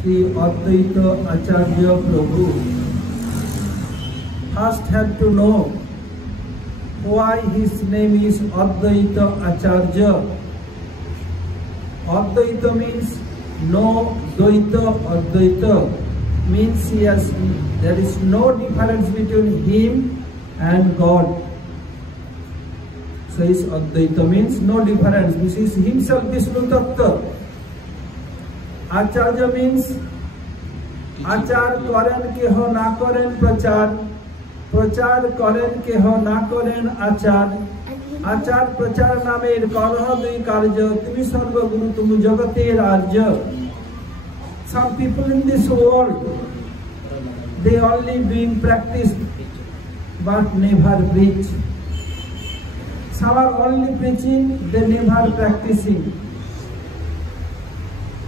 Sri Advaita Acharya Prabhu first had to know why his name is Advaita Acharya. Advaita means no Dvaita. Advaita means there is no difference between him and God. So his Advaita means no difference. This is himself Vishnu Tattva. Acharya means Achar karen keho na karen prachar, prachar karen keho na karen achar, achar prachar namer karha dui karya, tumi sarva guru tum jagater arya. Some people in this world, they only doing practice but never preach. Some are only preaching, they never practicing.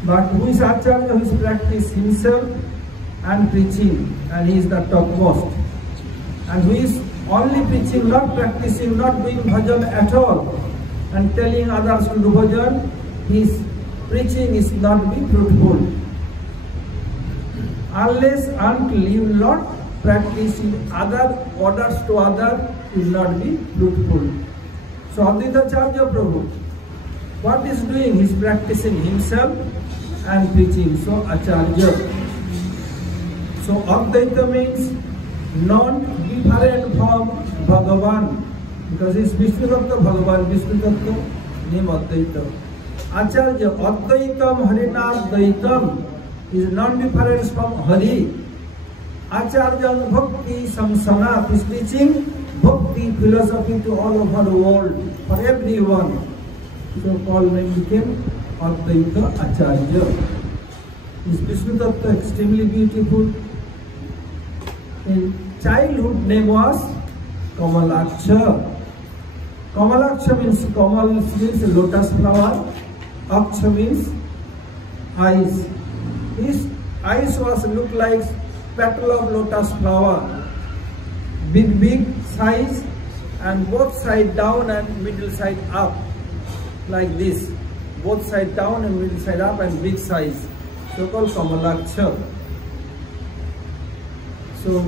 But who is Acharya? Who is practice himself and preaching, and he is the topmost. And who is only preaching, not practicing, not doing bhajan at all, and telling others to do bhajan, his preaching is not be fruitful. Unless until you will not practice other orders to others, will not be fruitful. So Advaita Acharya Prabhu, what is doing? He is practicing himself and preaching. So Acharya. So Advaita means non-different from Bhagavan, because he is Vishnu Tattva, Bhagavan Vishnu Tattva, name Advaita. Acharya, Advaitam Harinadvaitam is non-difference from Hari. Acharya Bhakti Samsana is teaching Bhakti philosophy to all over the world, for everyone. So Paul name became Advaita Acharya. His Vishnu Tattva extremely beautiful. His childhood name was Kamalaksha. Kamalaksha means Kamal means lotus flower. Aksha means eyes. His eyes was look like petal of lotus flower. Big size, and both side down and middle side up, like this. Both side down and middle side up, and big size. So called Kamalaksha. So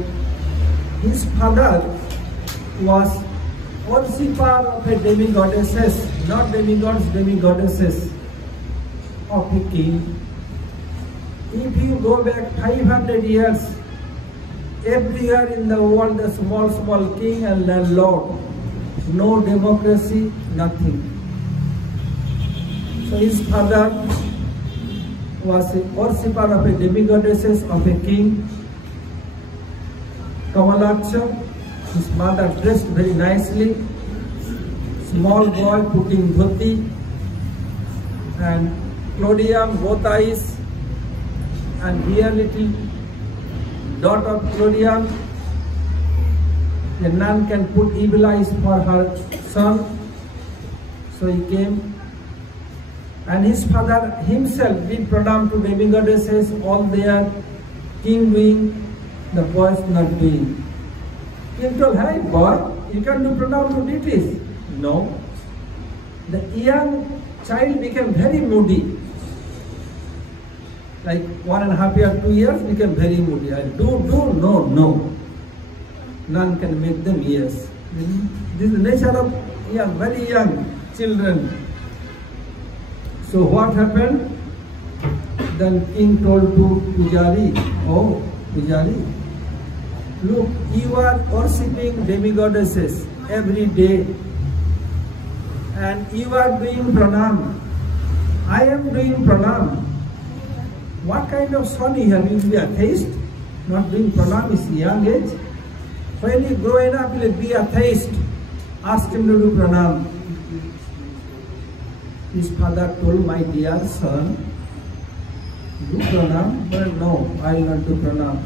his father was worshipper of a demigoddesses, not demigods, demigoddesses of a king. If you go back 500 years, everywhere in the world a small king and landlord. No democracy, nothing. So his father was a worshipper of a demigoddesses of a king, Kamalaksha. His mother dressed very nicely. Small boy putting dhoti and Clodium, both eyes, and here little dot of Clodium. A nun can put evil eyes for her son. So he came. And his father himself did pranam to demigoddesses, all their king doing, the boys not doing. King told, hey boy, you can do pranam to deities. No. The young child became very moody. Like 1.5 years, 2 years, became very moody. I do, no. None can make them yes. This is the nature of young, very young children. So what happened? Then king told to Pujari, oh Pujari, look, you are worshipping demigoddesses every day, and you are doing pranam. I am doing pranam. What kind of son you have? You will be atheist? Not doing pranam is young age. When you grow up, you will be atheist. Ask him to do pranam. His father told, my dear son, do pranam? But no, I will not do pranam.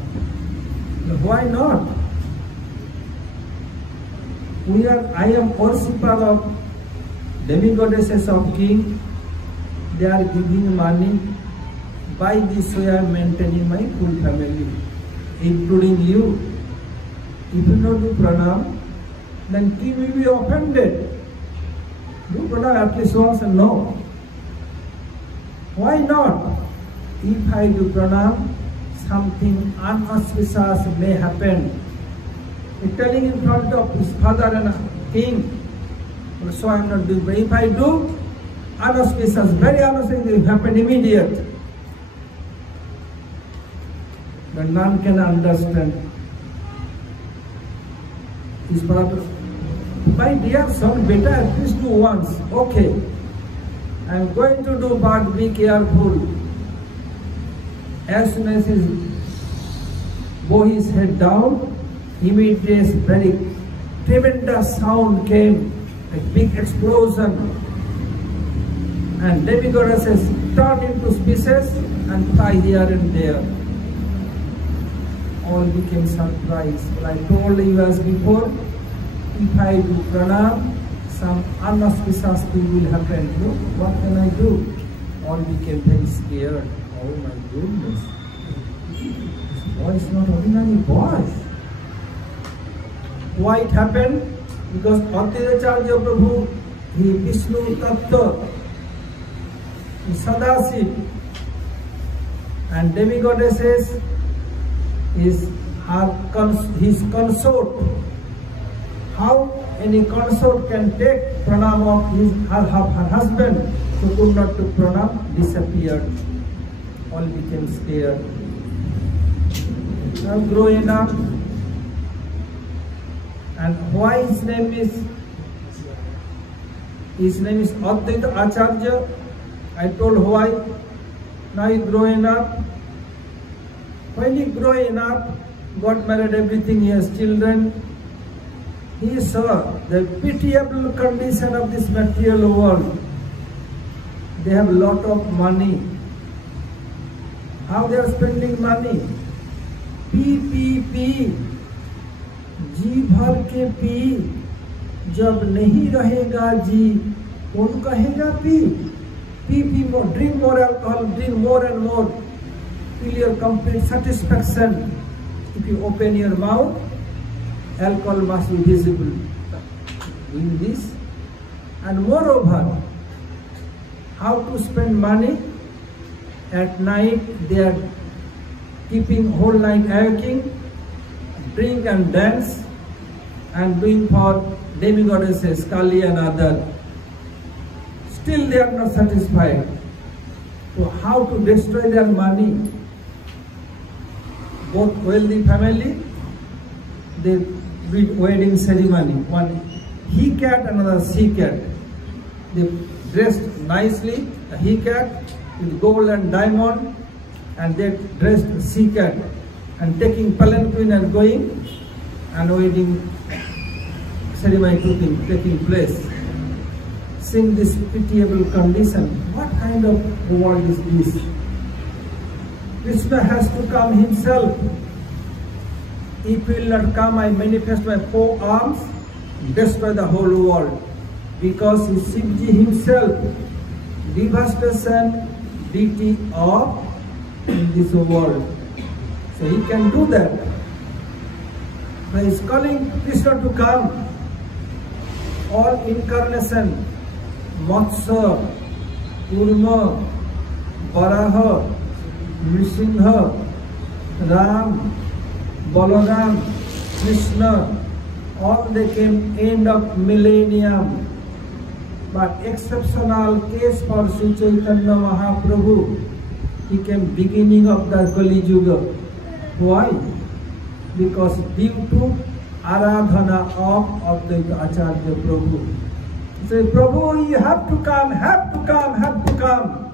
Why not? I am worshipper of demigoddesses of king. They are giving money. By this way I am maintaining my full family, including you. If you don't do pranam, then king will be offended. Do pranam at least once and no. Why not? if I do pranam, something unauspicious may happen. He's telling in front of his father and king, so I am not doing. But if I do, unauspicious, very unauspicious will happen immediate. The none can understand. His father, my dear son, better at least do once. Okay, I am going to do, but be careful. As soon as he bow his head down, immediately very tremendous sound came, a big explosion, and demigoddesses turned into pieces and fly here and there. All became surprised. Well, I told you as before, if I do pranam, some unauspicious thing will happen. Look, what can I do? All became very scared. Oh my goodness. This boy is not ordinary boy. Why it happened? Because Advaitacharya Prabhu, he Vishnu Tattva, he Sadasiv, and demigoddesses is his consort. How any consort can take pranam of her husband, so could not to pranam, disappeared. All became scared. Now growing up, and why his name is Advaita Acharya. I told why. Now he growing up. When he growing up, got married, everything, he has children. He saw the pitiable condition of this material world. They have a lot of money. How they are spending money? P. जी भर के P, जब नहीं रहेगा जी, कौन कहेगा P? More, drink more alcohol, drink more and more, till your complete satisfaction. If you open your mouth, alcohol must be visible. Doing this, and moreover, how to spend money? At night they are keeping whole night acting, drink and dance, and doing for demigoddesses, Kali and other. Still they are not satisfied. So how to destroy their money? Both wealthy family, they do wedding ceremony. One he cat, another she cat. They dressed nicely, a he cat with gold and diamond, and they dressed she cat, and taking palanquin and going, and wedding ceremony taking place. Seeing this pitiable condition, what kind of world is this? Krishna has to come himself. If he will not come, I manifest my 4 arms, destroy the whole world. Because he is Shivji himself, devastation, deity of in this world. So he can do that. So he is calling Krishna to come. All incarnation, Matsya, Kurma, Varaha, Nrsimha, Ram, Balaram, Krishna, all they came end of millennium. But exceptional case for Sri Chaitanya Mahaprabhu, he came beginning of the Kali Yuga. Why? Because due to Aradhana of Advaita Acharya Prabhu. Say, Prabhu, you have to come, have to come, have to come.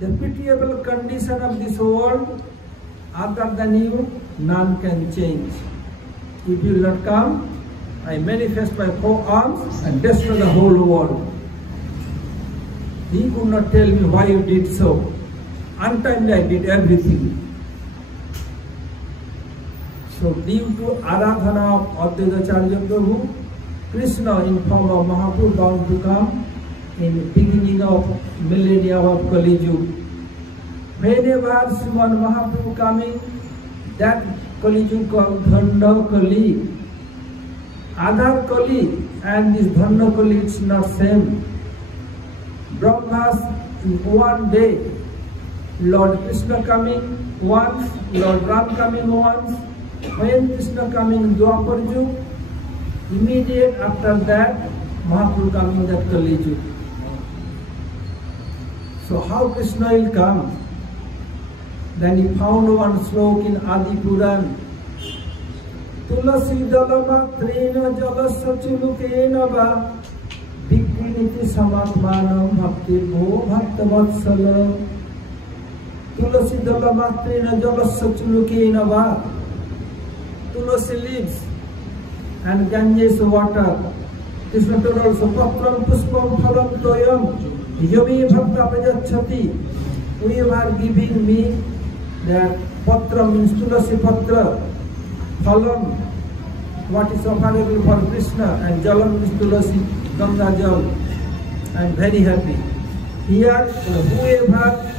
The pitiable condition of this world, other than you, none can change. If you will not come, I manifest my 4 arms and destroy the whole world. He could not tell me why you did so. Untimely I did everything. So due to Aradhana of Advaita Acharya Prabhu, Krishna in form of Mahaprabhu bound to come in the beginning of millennium of Kali Yuga. Whenever Sriman Mahaprabhu coming, that Kali Yuga called Dhanda Kali. Other Kali and this Dhanda Kali, it's not same. Brahmas in one day Lord Krishna coming once, Lord Ram coming once. When Krishna coming in Dwapar Yug, immediate after that, Mahaprabhu coming in that Kali Yug. So how Krishna will come? Then he found one slok in Adi Puran. Tulasi dalama trena jalasa chulukena va vikriniti samatmanam bhakti bho bhakta vatsala. Tulasi dalama trena jalasa chulukena va. Tulasi leaves and Ganges water. Krishna told also patram puspam phalam toyam yomi bhakta prajachati. We are giving me that patra means tulasi patra, phalam, what is offerable for Krishna, and jalam means tulasi, Ganga jal. I am very happy. Here, whoever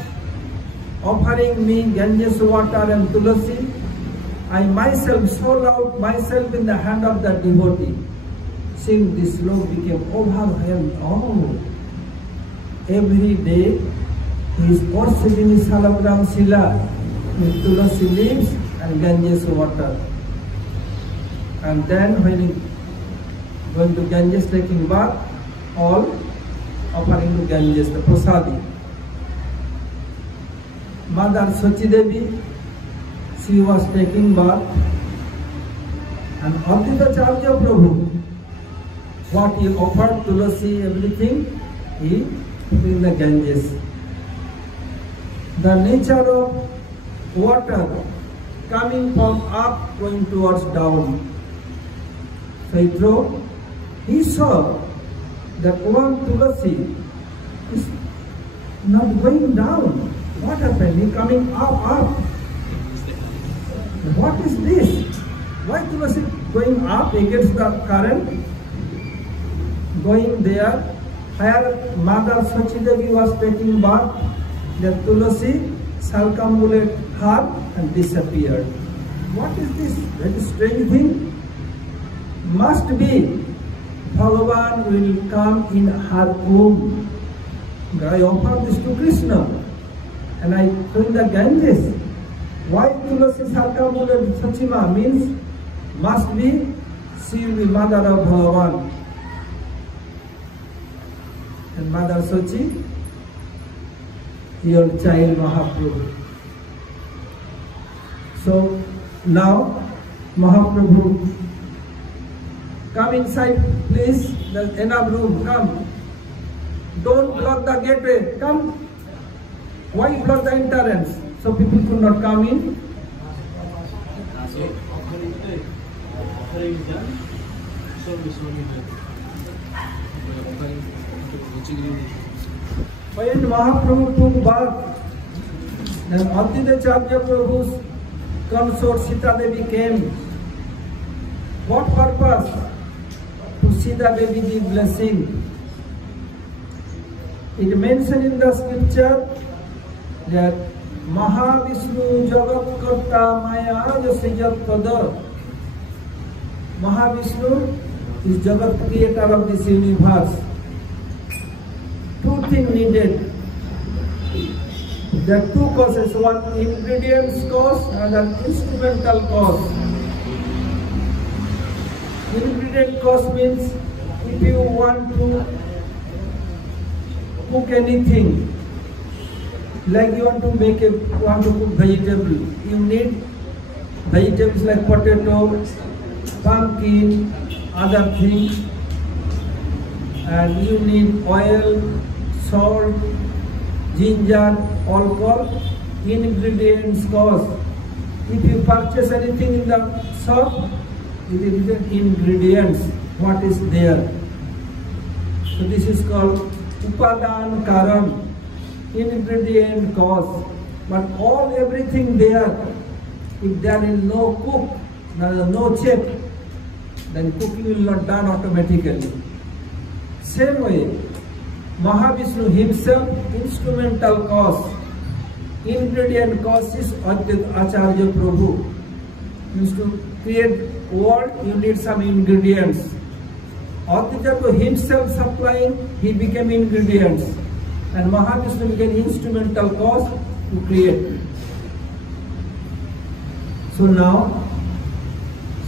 offering me Ganges water and tulasi, I myself sold out myself in the hand of the devotee. Seeing this love became overwhelmed. Oh, every day he is worshipping Salagram Sila with tulasi leaves and Ganges water. And then when he going to Ganges taking bath, all offering to Ganges, the prasadi. Mother Sachi Devi, she was taking bath, and Advaitacharya Prabhu, what he offered, tulasi, everything, he put in the Ganges. The nature of water coming from up going towards down. So he saw that one tulasi is not going down. What happened? He coming up. What is this? Why tulasi going up against the current? Going there, where Mother Sachi Devi was taking bath, the tulasi circumambulate her and disappeared. What is this? Very strange thing. Must be Bhagavan will come in her womb. I offer this to Krishna and I throw in the Ganges. Why tulasi circumambulate Sachima means must be she will be mother of Bhagavan. And Mother Sachi, your child Mahaprabhu. So now Mahaprabhu, come inside please, there's enough room, come. Don't block the gateway, come. Why block the entrance? So people could not come in. When Mahaprabhu took bath, then Advaitacharya Prabhu's consort Sita Devi came. What purpose? To Sita Devi give blessing. It mentioned in the scripture that Mahavishnu Jagat Karta Maya Jasijat Pada. Mahavishnu is Jagat creator of this universe. Two things needed. There are two causes, one ingredients cause and an instrumental cause. Ingredient cause means if you want to cook anything, like you want to cook vegetable, you need vegetables like potato, pumpkin, other things, and you need oil, salt, ginger, all called ingredients cost. If you purchase anything in the shop, it is the ingredients, what is there. So this is called Upadan Karan, ingredient cost. But everything there, if there is no cook, no chef, then cooking will not done automatically. Same way, Mahavishnu himself, instrumental cause, ingredient cause is Advaitacharya Prabhu. Means to create world, you need some ingredients. Advaitacharya Prabhu himself supplying, he became ingredients. And Mahavishnu became instrumental cause, to create. So now,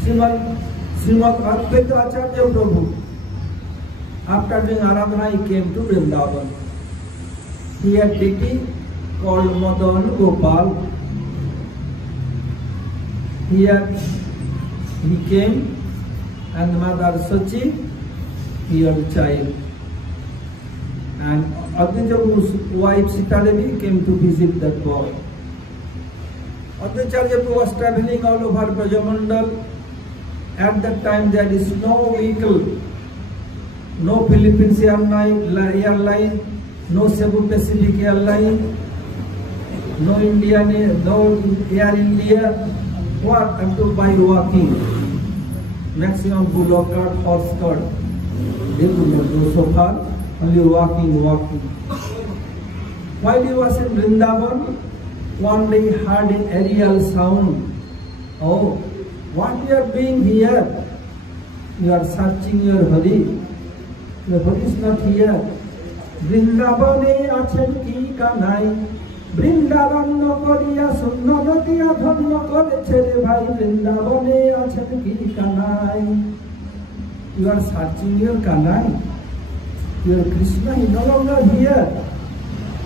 Srimad Advaita Acharya Prabhu, after doing Aradhana, he came to Vrindavan. He had deity called Madan Gopal. He came, and Mother Sachi, he had a child. And Advaita Prabhu's wife Sita Devi came to visit that boy. Advaita Prabhu was traveling all over Brajamandal. At that time there is no vehicle, no Philippines airline, no Cebu Pacific airline, no Indian, no Air India. What? Up to by walking. Maximum bullock cart, horse cart. They could not go so far, only walking. While he was in Vrindavan, one day he heard an aerial sound. Oh, what you are doing here? You are searching your Hari. Your Hari is not here. Vrindavane achen ki kanai. Vrindavan no koriya sunna natiya dhamma koreche re bhai. Vrindavane achen ki kanai. You are searching your kanai. Your Krishna is no longer here.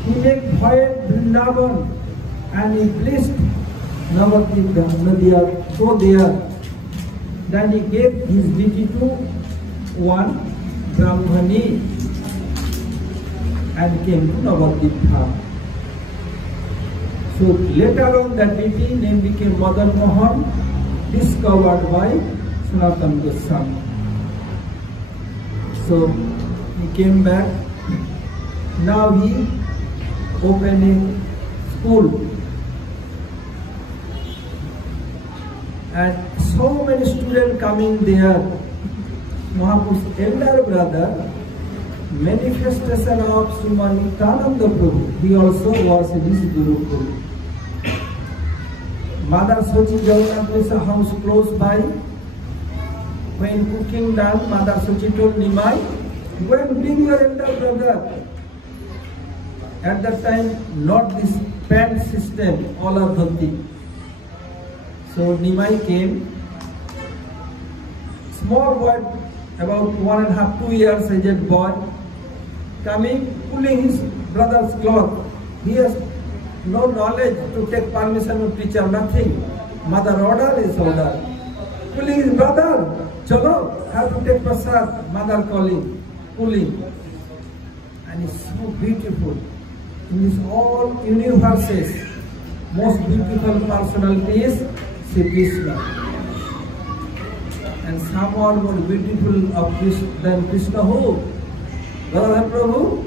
He made void Vrindavan and he blessed Navadvip Nadia. Go there. Then he gave his deity to one Brahmani and came to Navadvip. So later on that deity name became Madan Mohan, discovered by Sanatana Goswami. So he came back. Now he opened a school. And so many students coming there. Mahaprabhu's elder brother, manifestation of Srimad Nityananda Prabhu, he also was his Guru. Mother Sachi Jagannath house close by. When cooking done, Mother Sachi told Nimai, go and bring your elder brother. At that time, not this pant system, all are dhoti. So Nimai came. Small boy, about 1.5 to 2 years aged boy, coming, pulling his brother's cloth. He has no knowledge to take permission of teacher, nothing. Mother order is order. Pulling his brother, chalo, have to take prasad. Mother calling, pulling. And it's so beautiful. In this all universes, most beautiful personality is Sri Krishna. And someone more beautiful of Krishna than Krishna who? Radha Prabhu?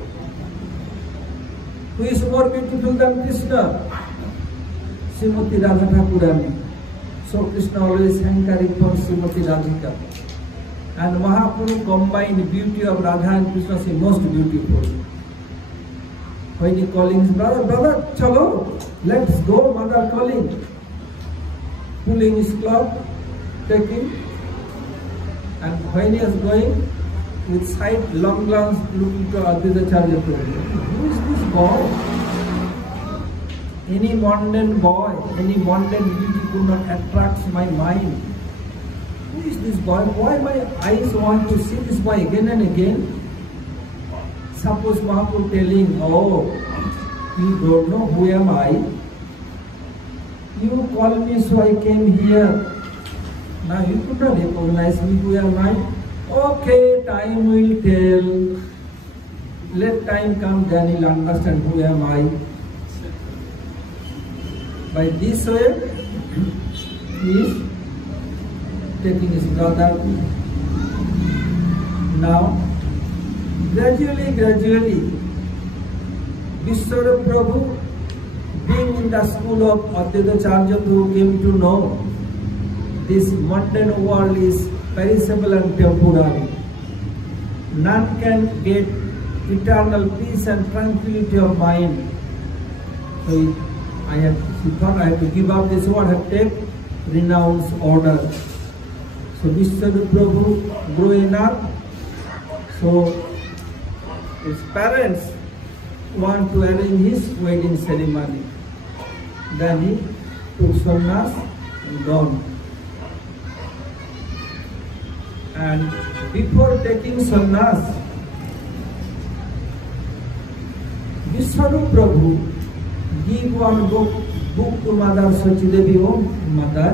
Who is more beautiful than Krishna? Srimati Radha Thakurani. So Krishna always hankering for Srimati Radhika. And Mahaprabhu combined beauty of Radha and Krishna is most beautiful. When he calling his brother, brother, chalo, let's go, mother calling. Pulling his cloth, taking. And when he is going, with side long glance looking to Advaita Acharya Prabhu. Who is this boy? Any mundane boy, any mundane beauty could not attract my mind. Who is this boy? Why my eyes want to see this boy again and again? Suppose Mahaprabhu telling, oh, you don't know who am I? You call me so I came here. Now you could not recognize me, who am I? Okay, time will tell. Let time come, then you'll understand who am I. By this way, he is taking his brother. Now, gradually, Vishwara Prabhu, being in the school of Advaita Acharya Prabhu, came to know this mundane world is perishable and temporary. None can get eternal peace and tranquility of mind. So he thought I have to give up this world, I have to take renounce order. So Vishwara Prabhu growing up, so his parents want to arrange his wedding ceremony. Then he took sannyas and gone. And before taking sannyas, Vishwarup Prabhu gave one book to Mother Sachidevi. Oh, Mother,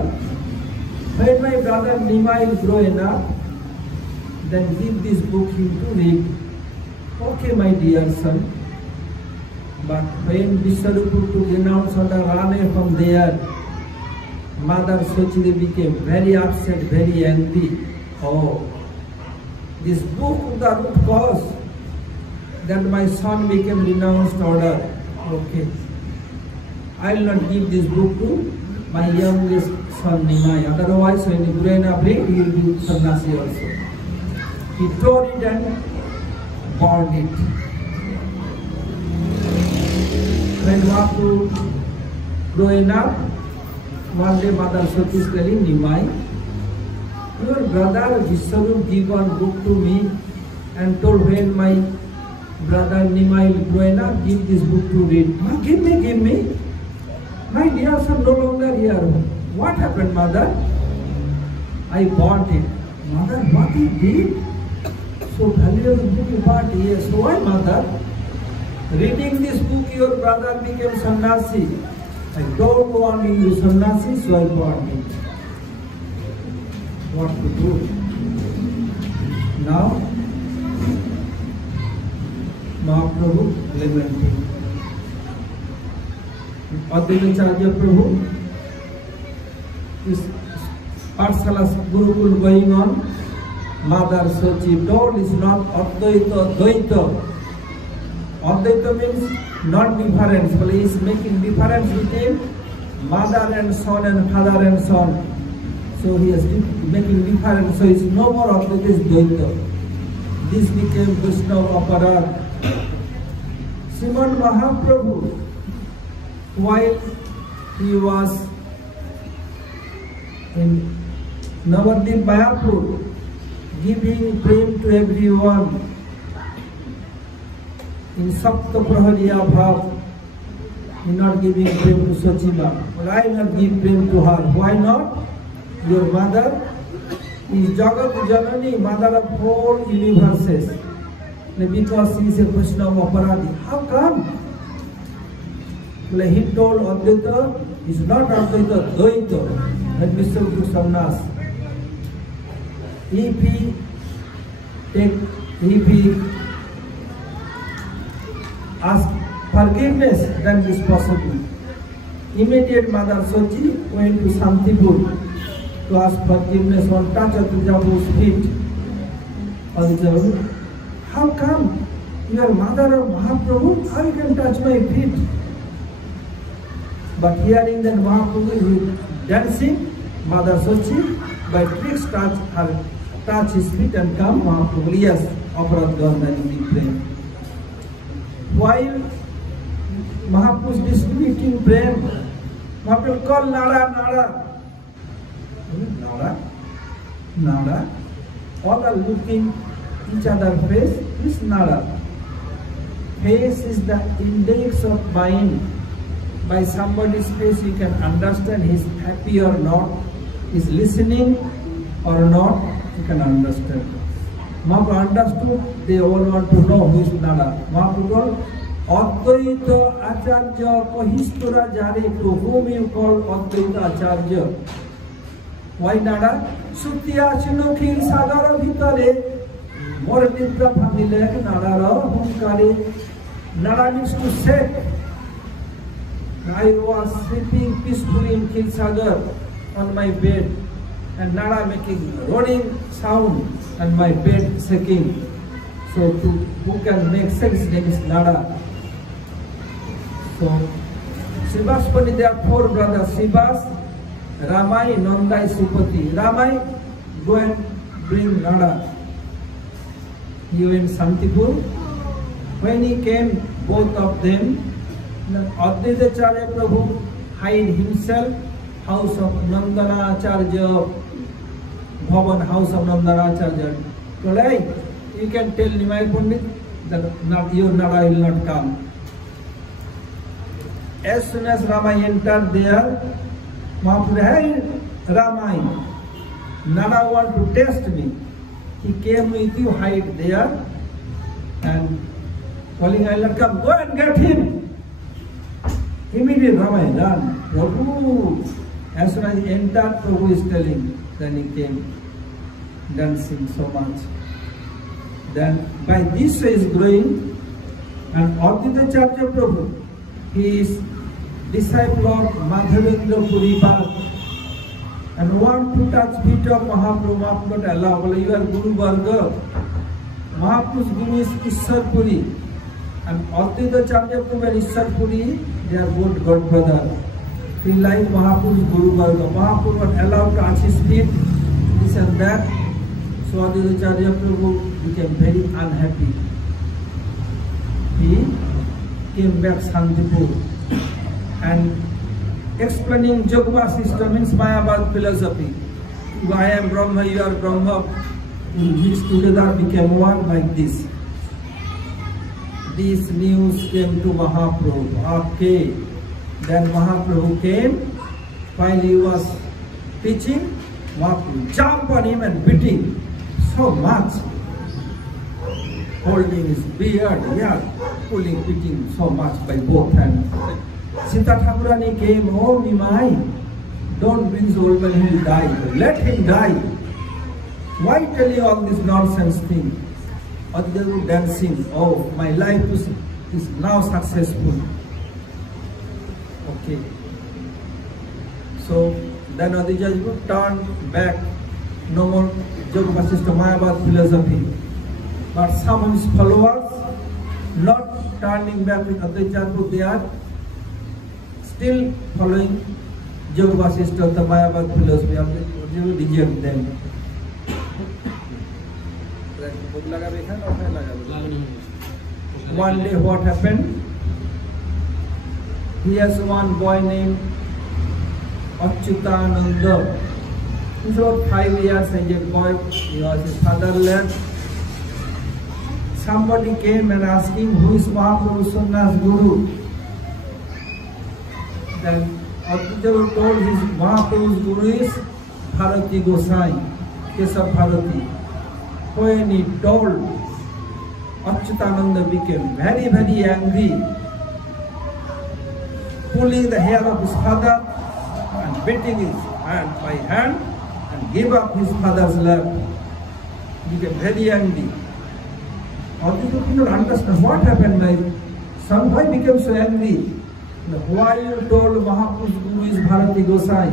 when my brother Nimai is growing up, then give this book him to read. Okay, my dear son. But when Vishwarup took renounce order run from there, Mother Sachidevi became very upset, very angry. Oh, this book is the root cause that my son became renounced order. Okay, I will not give this book to my youngest son Nimai. Otherwise, when he grown up, he will be sannyasi also. He tore it and burned it. When Mahaprabhu growing up, one day Mother Sachi is telling Nimai, your brother Vishwarup gave one book to me and told when my brother Nimai will grow up, give this book to read. Ma, give me. My dear son no longer here. What happened, Mother? I bought it. Mother, what he did? So valuable book you bought. Yes. Why, Mother? Reading this book, your brother became sannyasi. I don't want him to be sannyasi, so I bought it. What to do? Now, Mahaprabhu lamenting. Advaitacharya Prabhu is Pathshala Gurukul going on. Mother Sachi told is not Advaita, Dvaita. Advaita means not difference, but he is making difference between mother and son and father and son. So he is making difference. So it's no more Advaita, is Dvaita. This became Vaishnava Aparad. Srimad Mahaprabhu, while he was in Navadvip Mayapur, giving prem to everyone in Sapta Prahariya Bhav, he not giving prem to Sachiva. But I will not give prem to her. Why not? Your mother is Jagat Janani, mother of whole universes. Because he is a Vaishnava Aparadi. How come? He told Advaita is not Advaita, Dvaita. That Vishwarup took sannyas. If he ask forgiveness, then it is possible. Immediate Mother Sachi went to Santipur to ask forgiveness on touch of Jabu's feet. How come? You are mother of Mahaprabhu? How you can touch my feet? But hearing that Mahaprabhu is dancing, Mother Sachi by tricks touch his feet and come. Mahaprabhu, yes, Aparad gone and he prayed. While Mahaprabhu is distributing prayer, Mahaprabhu called Nada. Nada. All are looking each other's face. This Nada. Face is the index of mind. By somebody's face you can understand he is happy or not, he is listening or not, you can understand. Mahaprabhu understood, they all want to know who is Nada. Mahaprabhu told, Advaita Acharya Kahistura Jare, to whom you call Advaita Acharya. Why Nada? Sutya Chinokhil Sagara Vitare, More Nidra Pamile, Nada Hunkare. Nada means to say. I was sleeping peacefully in Khilsagar on my bed, and Nada making roaring sound and my bed shaking. So who can make sense, name is Nada. So Srivas Pandit, there are four brothers, Srivas, Ramai, Nandai, Sripati. Ramai, go and bring Nada. He went Santipur. When he came, both of them, Advaitacharya Prabhu hide himself, house of Nandanacharya, Bhavan, house of Nandanacharya. Today, you can tell Nimai Pandit that your Nada will not come. as soon as Rama entered there, Mahaprabhu, hey Rama, Nana want to test me. He came with you, hide there, and calling Allah, come, go and get him. Immediately Rama ran. Prabhu, as soon as he entered, Prabhu is telling, then he came dancing so much. Then by this way is growing, and Advaitacharya Prabhu, he is disciple of Madhavendra Puri Bharat, and want to touch feet of Mahaprabhu. Mahaprabhu Allah, you are Guru Varga. Mahaprabhu's Guru is Ishwar Puri, and Advaitacharya Prabhu and Ishwar Puri, they are both godbrother. He like Mahaprabhu's Guru Varga. Mahaprabhu was allowed to touch his feet, this and that. So Advaitacharya Prabhu became very unhappy. He came back Santipur and explaining Jogva system, means Mayavad philosophy. If I am Brahma, you are Brahma, we mix together, became one, like this. This news came to Mahaprabhu. Okay. Then Mahaprabhu came, while he was teaching, Mahaprabhu jumped on him and beat him so much, holding his beard, pulling, beating so much by both hands. Sita Thakurani came, oh Nimai, don't bring the old man, he will die. Let him die. Why tell you all this nonsense thing? Advaita dancing, oh, my life is now successful. Okay. So then Advaita turned back, no more Yoga Vasishtha Mayavad philosophy. But some of his followers, not turning back with Advaita, they are still following Yoga Vasishtha, the Mayavad philosophy. Advaita reject them. One day what happened? He has one boy named Achyutananda. He was about 5 years aged boy. He was his fatherless. Somebody came and asked him, who is Mahaprabhu Sunna's Guru? Then Advaita told his Mahaprabhu's Guru is Bharati Gosai, Kesab Bharati. When he told, Achyutananda became very, very angry, pulling the hair of his father and beating his hand by hand and gave up his father's lap. He became very angry. Advaita could not understand what happened. My son, why became so angry? Why you told Mahaprabhu's Guru is Bharati Gosai?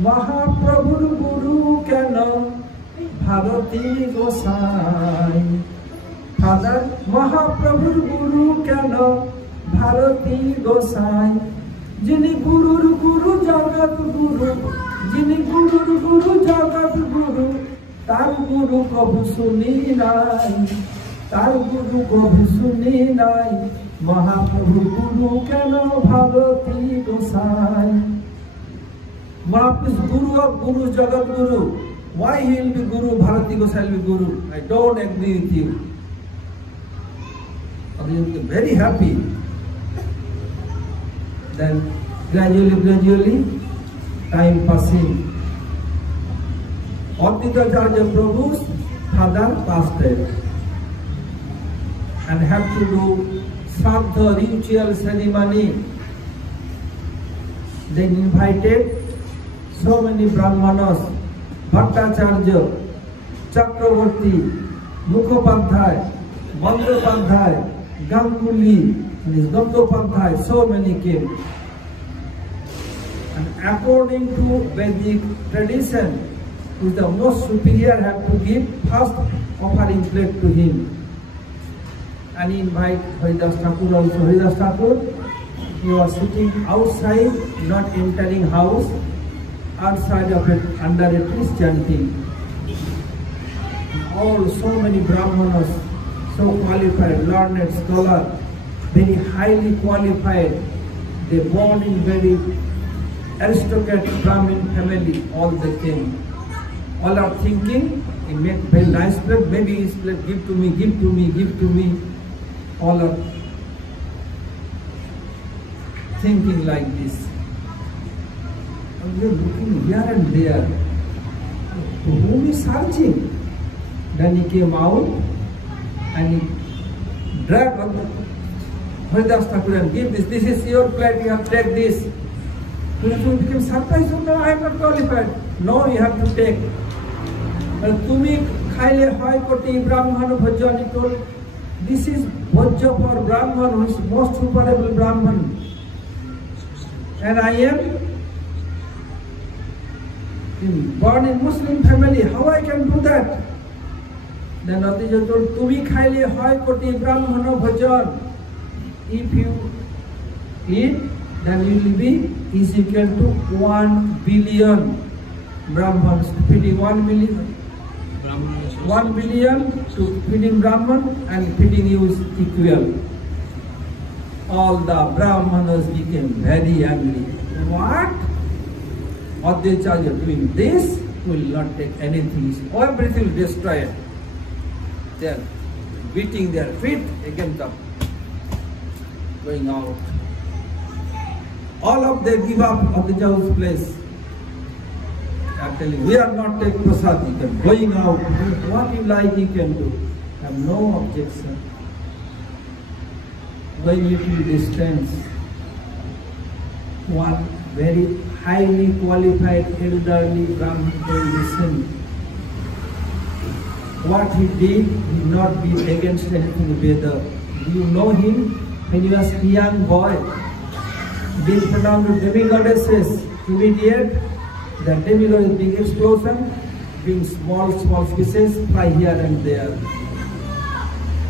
Mahaprabhu's Guru cannot Bharati Gosai. Father, Mahaprabhu's Guru cannot Bharati Gosai. Jini Guru Guru Jagat Guru, Jini Guru Guru Jagat Guru, Tar Guru Kabhu Suni Nai, Tar Guru Kabhu Suni Nai. Mahaprabhu Guru cannot Bharati Gosai. Mahaprabhu's Guru of Guru Jagat Guru. Why he will be Guru, Bharati Gosai will be Guru? I don't agree with you. And he will be very happy. Then gradually, time passing. Advaitacharya Prabhu's father passed away and had to do Sadha ritual ceremony. They invited so many Brahmanas, Bhattacharya, Chakravarti, Mukhopadhyay, Bandyopadhyay, Ganguli, Gangopadhyay, so many came. And according to Vedic tradition, who is the most superior, have to give first offering plate to him. And he invited Haridas Thakur also. Haridas Thakur, he was sitting outside, not entering house, outside of it, under a tree chanting. All so many Brahmanas, so qualified, learned scholar, very highly qualified. They born in very aristocratic Brahmin family, all they came. All are thinking, he made very nice plate, maybe his plate, give to me, give to me, give to me. All are. thinking like this. And we are looking here and there. Whom is searching? Then he came out and he dragged Haridas Thakur and give this. This is your plate, you have to take this. We became surprised. Oh, no, I am not qualified. No, you have to take. Tumi khaile hoy koti Brahman bhajya, he told, this is bhajya for Brahman, who is most superable Brahman. And I am born in Muslim family. How I can do that? Then Adija told, Tumi khaile hoy koti Brahman bhajya. If you eat, then you will be is equal to 1 billion Brahmans. Feeding 1 billion. 1 billion to feeding Brahman and feeding you is equal. All the Brahmanas became very angry. What? Advaita doing this will not take anything. Everything will destroy it. They are beating their feet against the going out. All of them give up Advaita's place. They are telling, we are not taking prasad, he can going out. What you like he can do. I have no objection. Going little distance, one very highly qualified elderly Brahmin will listen. What he did not be against anything Veda. Do you know him? When he was a young boy, being pronounced demigoddesses, immediate, the demigod is big explosion, being small pieces, fly here and there.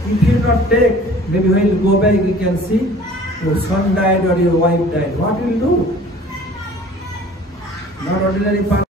If you not take, maybe when you go back you can see, your son died or your wife died. What will you do? Not ordinary person.